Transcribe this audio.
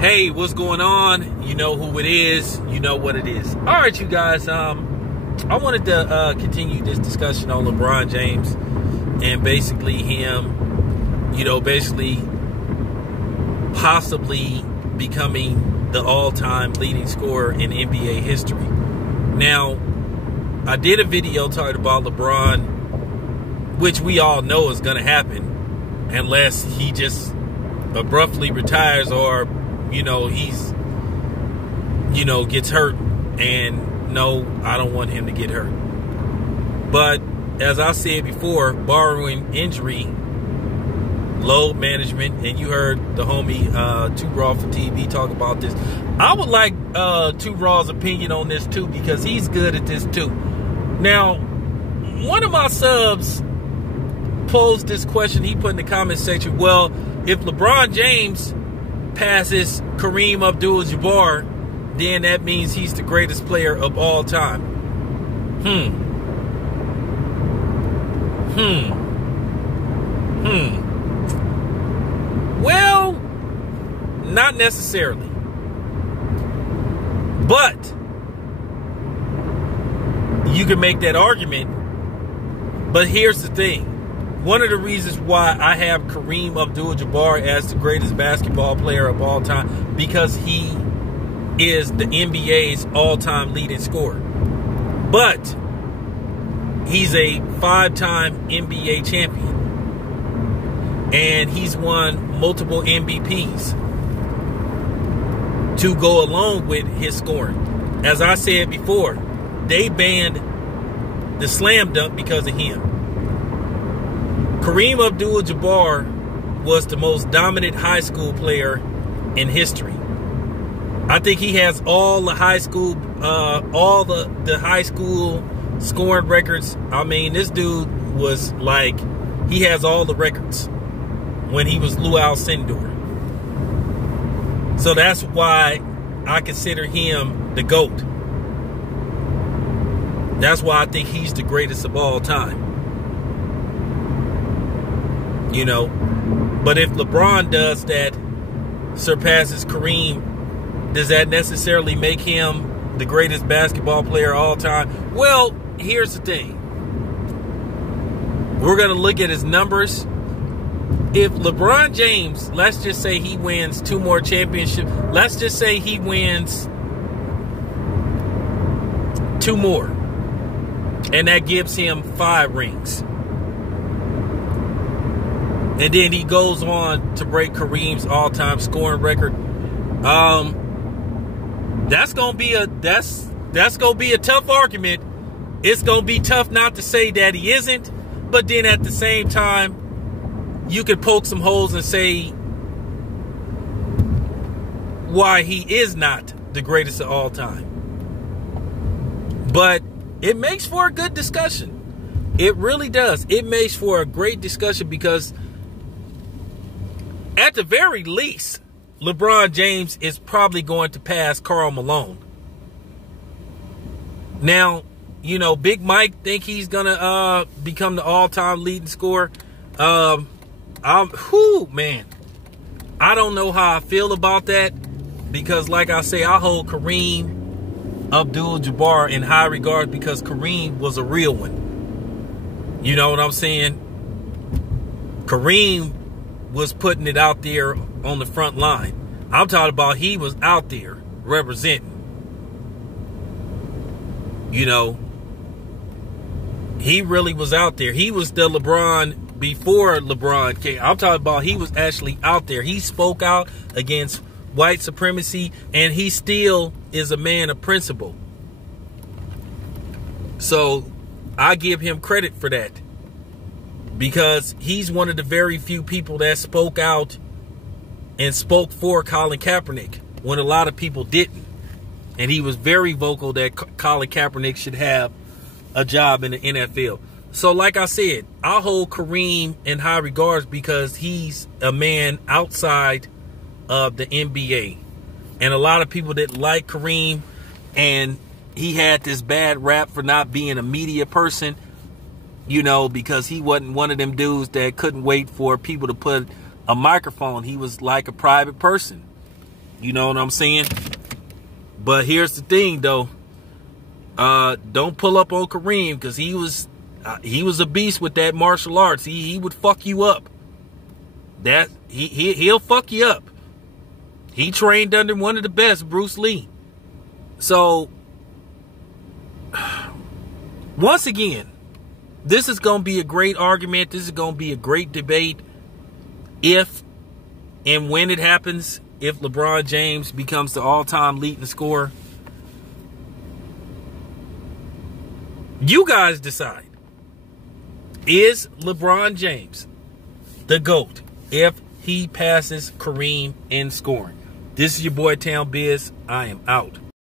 Hey, what's going on? You know who it is. You know what it is. All right, you guys. I wanted to continue this discussion on LeBron James and basically him, basically possibly becoming the all-time leading scorer in NBA history. Now, I did a video talking about LeBron, which we all know is going to happen unless he just abruptly retires or he's, gets hurt. And no, I don't want him to get hurt. But as I said before, barring injury, load management, and you heard the homie Too Raw for TV talk about this. I would like Too Raw's opinion on this too, because he's good at this too. Now, one of my subs posed this question. He put in the comment section, well, if LeBron James passes Kareem Abdul-Jabbar, then that means he's the greatest player of all time. Well, not necessarily. But you can make that argument. But here's the thing. One of the reasons why I have Kareem Abdul-Jabbar as the greatest basketball player of all time, because he is the NBA's all-time leading scorer. But he's a 5-time NBA champion. And he's won multiple MVPs to go along with his scoring. As I said before, they banned the slam dunk because of him. Kareem Abdul-Jabbar was the most dominant high school player in history. I think he has all the high school, the high school scoring records. I mean, this dude was like, he has all the records when he was Lou Alcindor. So that's why I consider him the GOAT. That's why I think he's the greatest of all time. But if LeBron does that, surpasses Kareem, does that necessarily make him the greatest basketball player of all time? Well, here's the thing. We're going to look at his numbers. If LeBron James, let's just say he wins 2 more championships. Let's just say he wins 2 more. And that gives him 5 rings. And then he goes on to break Kareem's all-time scoring record. That's gonna be a tough argument. It's gonna be tough not to say that he isn't, but then at the same time, you could poke some holes and say why he is not the greatest of all time. But it makes for a good discussion. It really does. It makes for a great discussion because at the very least, LeBron James is probably going to pass Karl Malone. Now, Big Mike think he's gonna become the all-time leading scorer. I don't know how I feel about that, because like I say, I hold Kareem Abdul-Jabbar in high regard because Kareem was a real one. You know what I'm saying? Kareem was putting it out there on the front line. I'm talking about he was out there representing. He really was out there. He was the LeBron before LeBron came. I'm talking about he was actually out there. He spoke out against white supremacy, and he still is a man of principle. So I give him credit for that, because he's one of the very few people that spoke out and spoke for Colin Kaepernick when a lot of people didn't. And he was very vocal that Colin Kaepernick should have a job in the NFL. So like I said, I hold Kareem in high regards because he's a man outside of the NBA. And a lot of people didn't like Kareem, and he had this bad rap for not being a media person, because he wasn't one of them dudes that couldn't wait for people to put a microphone. He was like a private person. You know what I'm saying? But here's the thing, though. Don't pull up on Kareem, because he was a beast with that martial arts. He would fuck you up. He'll fuck you up. He trained under one of the best, Bruce Lee. So, once again, this is going to be a great argument. This is going to be a great debate if and when it happens, if LeBron James becomes the all-time leading scorer. You guys decide. Is LeBron James the GOAT if he passes Kareem in scoring? This is your boy Town Biz. I am out.